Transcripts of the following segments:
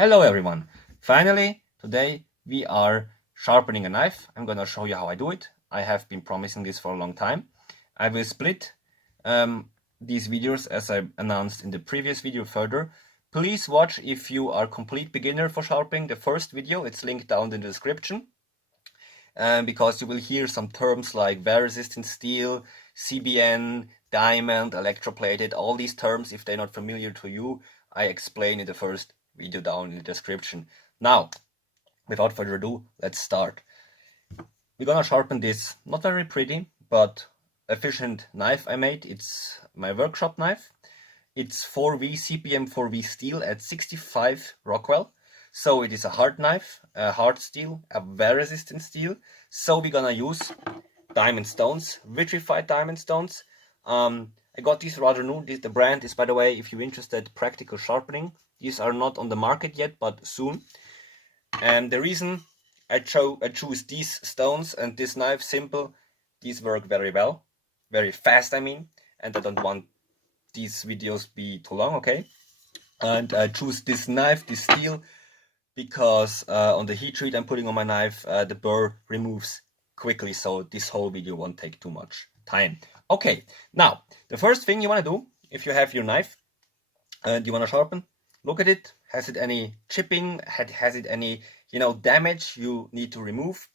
Hello everyone! Finally, today we are sharpening a knife. I'm gonna show you how I do it. I have been promising this for a long time. I will split these videos as I announced in the previous video further. Please watch if you are complete beginner for sharpening the first video. It's linked down in the description. Because you will hear some terms like wear-resistant steel, CBN, diamond, electroplated, all these terms, if they're not familiar to you, I explain in the first video down in the description. Now, without further ado, let's start. We're gonna sharpen this not very pretty, but efficient knife I made. It's my workshop knife. It's 4V CPM 4V steel at 65 Rockwell. So it is a hard knife, a hard steel, a wear-resistant steel. So we're gonna use diamond stones, vitrified diamond stones. I got these rather new. The brand is, by the way, if you're interested, Practical Sharpening. These are not on the market yet, but soon. And the reason I choose these stones and this knife, simple. These work very well, very fast, I mean, and I don't want these videos be too long, okay? And I choose this knife, this steel, because on the heat treat I'm putting on my knife, the burr removes quickly, so this whole video won't take too much time. Okay, now, the first thing you want to do, if you have your knife and you want to sharpen, look at it. Has it any chipping? Has it any, damage you need to remove?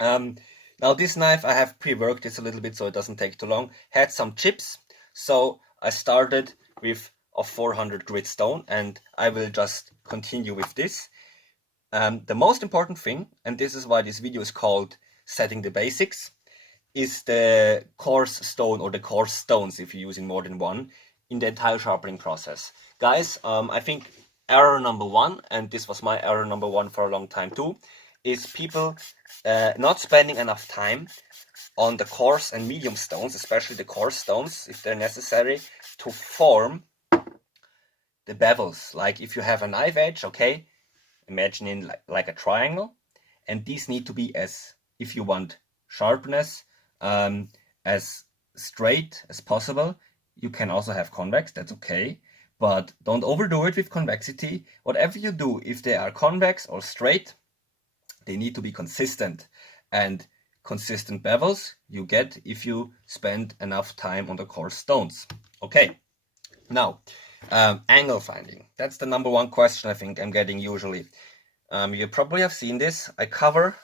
Now this knife, I have pre-worked this a little bit so it doesn't take too long. Had some chips, so I started with a 400 grit stone and I will just continue with this. The most important thing, and this is why this video is called Setting the Basics, is the coarse stone or the coarse stones if you're using more than one in the entire sharpening process. Guys, I think error number one, and this was my error number one for a long time too, is people not spending enough time on the coarse and medium stones, especially the coarse stones, if they're necessary, to form the bevels. Like if you have a knife edge, okay, imagining like a triangle, and these need to be, as if you want sharpness, as straight as possible. You can also have convex, that's okay, but don't overdo it with convexity. Whatever you do, if they are convex or straight, they need to be consistent, and consistent bevels you get if you spend enough time on the coarse stones. Okay, now angle finding. That's the number one question I think I'm getting usually. You probably have seen this. I cover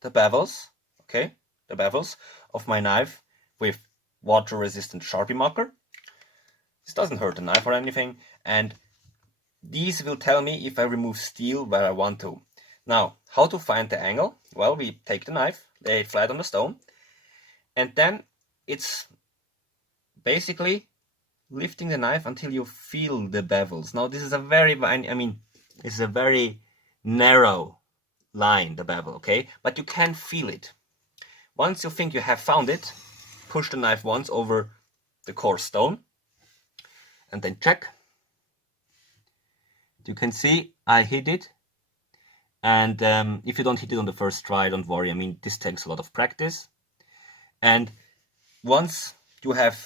the bevels, okay, the bevels of my knife with water-resistant Sharpie marker. This doesn't hurt the knife or anything, and these will tell me if I remove steel where I want to. Now, how to find the angle? Well, we take the knife, lay it flat on the stone, and then it's basically lifting the knife until you feel the bevels. Now, this is a very, it's a very narrow line, the bevel, okay? But you can feel it. Once you think you have found it, push the knife once over the coarse stone, and then check. You can see I hit it. And if you don't hit it on the first try, don't worry. I mean, this takes a lot of practice. And once you have,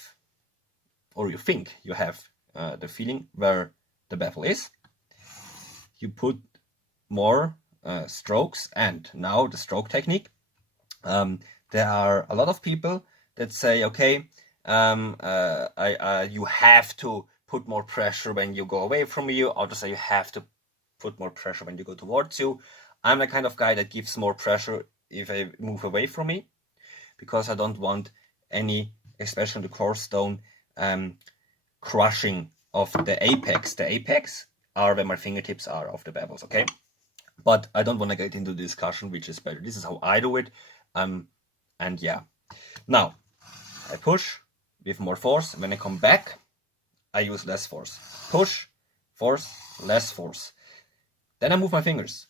or you think you have the feeling where the bevel is, you put more strokes. And now the stroke technique. There are a lot of people that say, okay, you have to put more pressure when you go away from you. Others say you have to put more pressure when you go towards you. I'm the kind of guy that gives more pressure if I move away from me, because I don't want any, especially the coarse stone, crushing of the apex. The apex are where my fingertips are of the bevels, okay? But I don't want to get into the discussion which is better. This is how I do it. And yeah. Now, I push with more force. When I come back, I use less force. Push, force, less force. Then I move my fingers.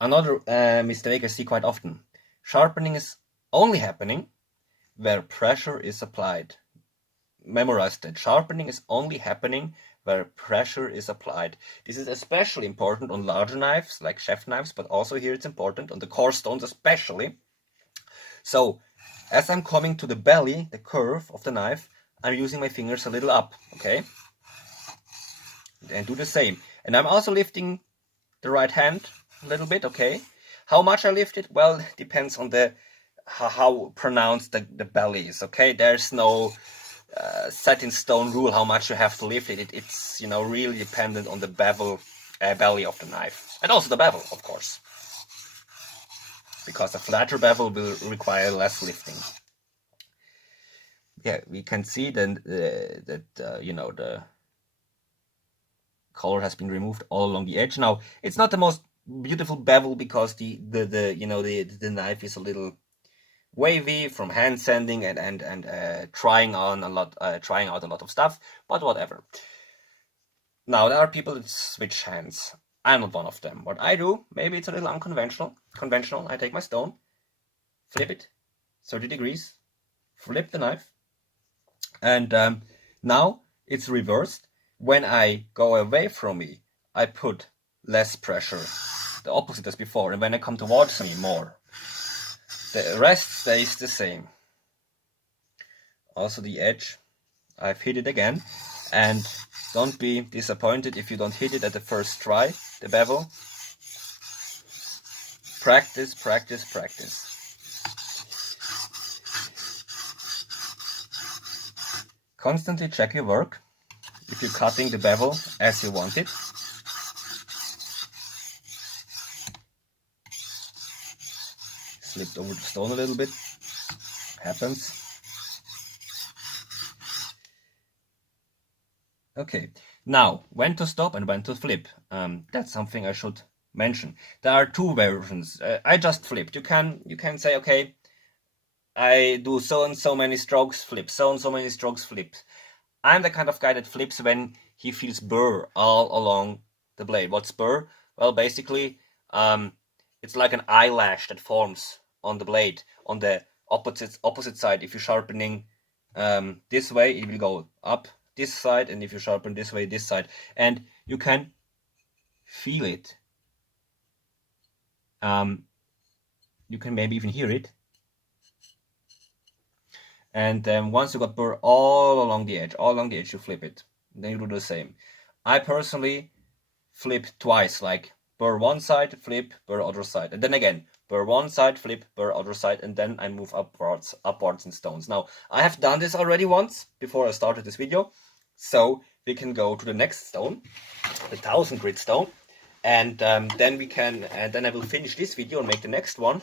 Another mistake I see quite often. Sharpening is only happening where pressure is applied. Memorize that. Sharpening is only happening where pressure is applied. This is especially important on larger knives, like chef knives, but also here it's important on the coarse stones especially. So, as I'm coming to the belly, the curve of the knife, I'm using my fingers a little up, okay? And do the same. And I'm also lifting the right hand a little bit, okay. How much I lift it? Well, it depends on the how pronounced the belly is, okay. There's no set in stone rule how much you have to lift it. It's, you know, really dependent on the belly of the knife, and also the bevel, of course, because a flatter bevel will require less lifting. Yeah, we can see then that you know, the color has been removed all along the edge. Now, it's not the most beautiful bevel because the you know, the knife is a little wavy from hand sanding and trying out a lot of stuff, but whatever. Now, there are people that switch hands. I'm not one of them. What I do, maybe it's a little unconventional. I take my stone, flip it 30 degrees, flip the knife, and now it's reversed. When I go away from me, I put less pressure, the opposite as before, and when I come towards me, more. The rest stays the same. Also the edge, I've hit it again, and don't be disappointed if you don't hit it at the first try, the bevel. Practice, practice, practice. Constantly check your work, if you're cutting the bevel as you want it. Slipped over the stone a little bit, happens. Okay, now when to stop and when to flip. That's something I should mention. There are two versions. I just flipped. You can say, okay, I do so and so many strokes, flip, so and so many strokes, flip. I'm the kind of guy that flips when he feels burr all along the blade. What's burr? Well, basically, it's like an eyelash that forms on the blade on the opposite side. If you're sharpening this way, it will go up this side, and if you sharpen this way, this side, and you can feel it. You can maybe even hear it. And once you got burr all along the edge, you flip it. Then you do the same. I personally flip twice, like burr one side, flip, burr other side, and then again burr one side, flip, burr other side, and then I move upwards in stones. Now, I have done this already once before I started this video, so we can go to the next stone, the 1000 grit stone, and then we can, and then I will finish this video and make the next one,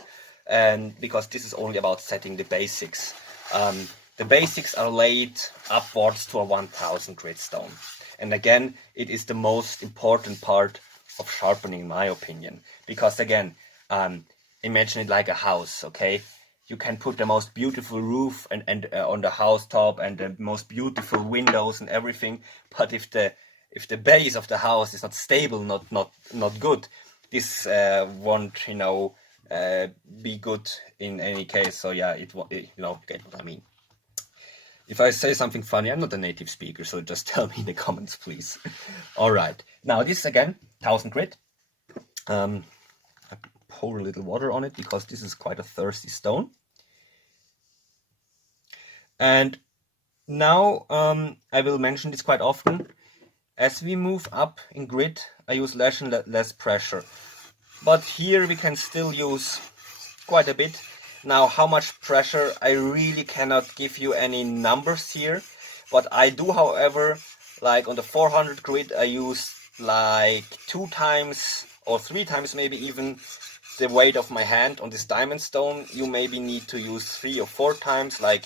and because this is only about setting the basics. The basics are laid upwards to a 1000 grit stone, and again, it is the most important part of sharpening, in my opinion, because again, imagine it like a house, okay? You can put the most beautiful roof and on the house top and the most beautiful windows and everything, but if the base of the house is not stable, not good, this won't, you know, be good in any case. So yeah, you know, get what I mean. If I say something funny, I'm not a native speaker, so just tell me in the comments, please. All right, now this again, 1000 grit. I pour a little water on it because this is quite a thirsty stone. And now I will mention this quite often. As we move up in grit, I use less and less pressure. But here we can still use quite a bit. Now, how much pressure, I really cannot give you any numbers here. But I do, however, like on the 400 grit, I use like 2 times or 3 times maybe even the weight of my hand. On this diamond stone, you maybe need to use 3 or 4 times, like,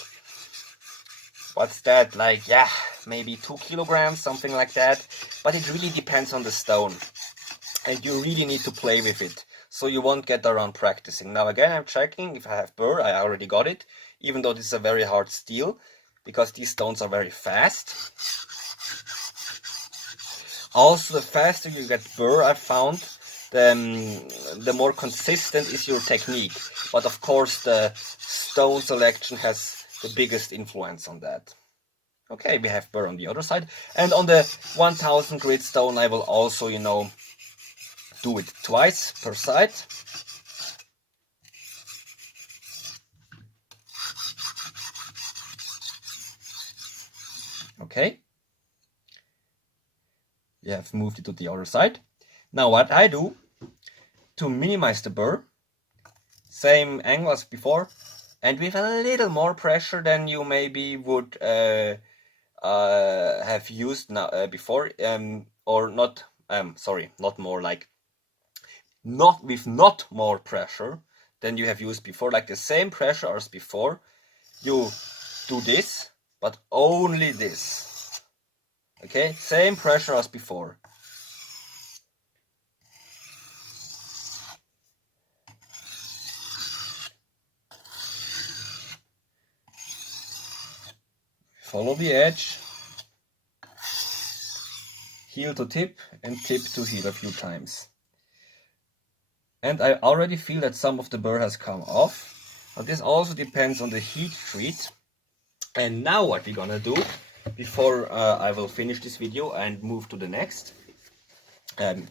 what's that, like, yeah, maybe 2 kilograms, something like that. But it really depends on the stone, and you really need to play with it, so you won't get around practicing. Now again, I'm checking if I have burr. I already got it, even though this is a very hard steel, because these stones are very fast. Also, the faster you get burr, I found, the more consistent is your technique. But of course, the stone selection has the biggest influence on that. Okay, we have burr on the other side. And on the 1000 grit stone, I will also, you know, do it twice per side. Okay. We have moved it to the other side. Now what I do, to minimize the burr, same angle as before, and with a little more pressure than you maybe would have used now before, or not. Sorry, not more, like not more pressure than you have used before, like the same pressure as before. You do this, but only this. Okay, same pressure as before. Follow the edge, heel to tip and tip to heel a few times. And I already feel that some of the burr has come off, but this also depends on the heat treat. And now what we're gonna do, before I will finish this video and move to the next,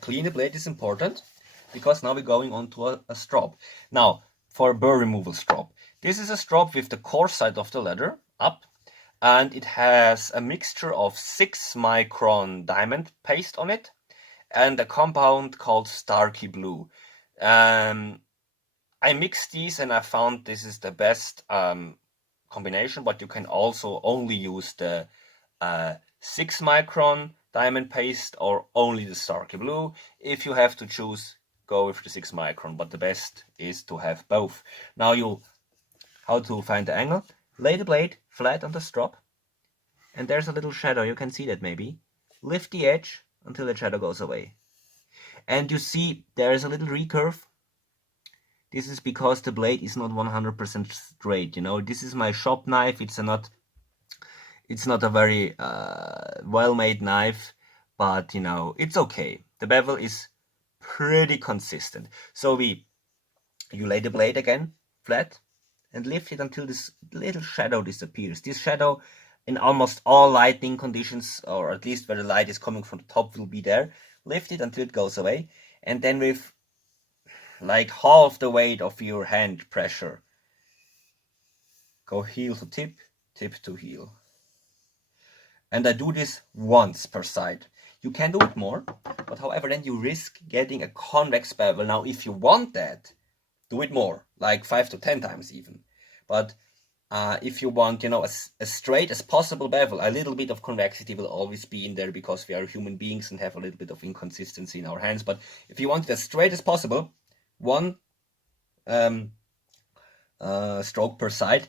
clean the blade is important, because now we're going on to a strop. Now, for a burr removal strop, this is a strop with the coarse side of the leather up, and it has a mixture of 6 micron diamond paste on it and a compound called Starkey Blue. I mixed these and I found this is the best combination, but you can also only use the 6 micron diamond paste or only the Starkey Blue. If you have to choose, go with the 6 micron, but the best is to have both. Now how to find the angle? Lay the blade flat on the strop, and there's a little shadow, you can see that maybe. Lift the edge until the shadow goes away. And you see there's a little recurve. This is because the blade is not 100% straight, you know. This is my shop knife, it's not a very well-made knife, but you know, it's okay. The bevel is pretty consistent. So you lay the blade again flat and lift it until this little shadow disappears. This shadow in almost all lighting conditions, or at least where the light is coming from the top, will be there. Lift it until it goes away, and then with like half the weight of your hand pressure, go heel to tip, tip to heel. And I do this once per side. You can do it more, but however, then you risk getting a convex bevel. Now, if you want that, do it more, like 5 to 10 times even. But if you want, you know, as straight as possible bevel, a little bit of convexity will always be in there because we are human beings and have a little bit of inconsistency in our hands. But if you want it as straight as possible, one stroke per side.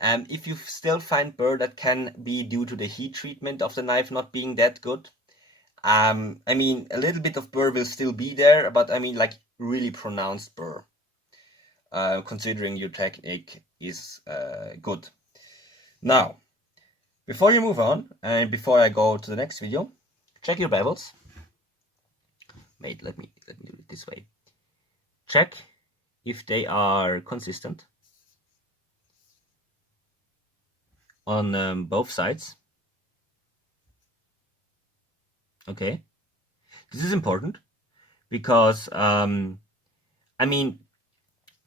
If you still find burr that can be due to the heat treatment of the knife not being that good, I mean, a little bit of burr will still be there, but I mean, like really pronounced burr, considering your technique is good. Now, before you move on, and before I go to the next video, check your bevels. Wait, let me do it this way. Check if they are consistent on both sides. Okay, this is important because I mean,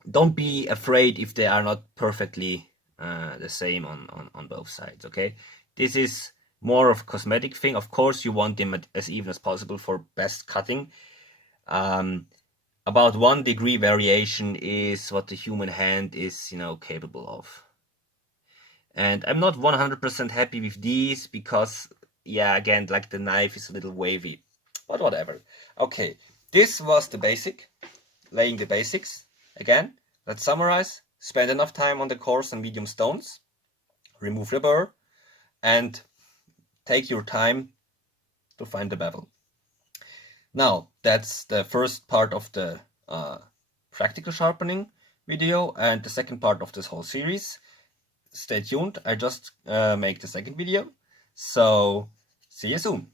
don't be afraid if they are not perfectly the same on both sides. Okay, this is more of a cosmetic thing. Of course, you want them as even as possible for best cutting. About 1 degree variation is what the human hand is, you know, capable of. And I'm not 100% happy with these because, yeah, again, like the knife is a little wavy, but whatever. Okay, this was the basic, laying the basics. Again, let's summarize. Spend enough time on the coarse and medium stones, remove the burr, and take your time to find the bevel. Now, that's the first part of the practical sharpening video and the second part of this whole series. Stay tuned, I just make the second video, so see you soon.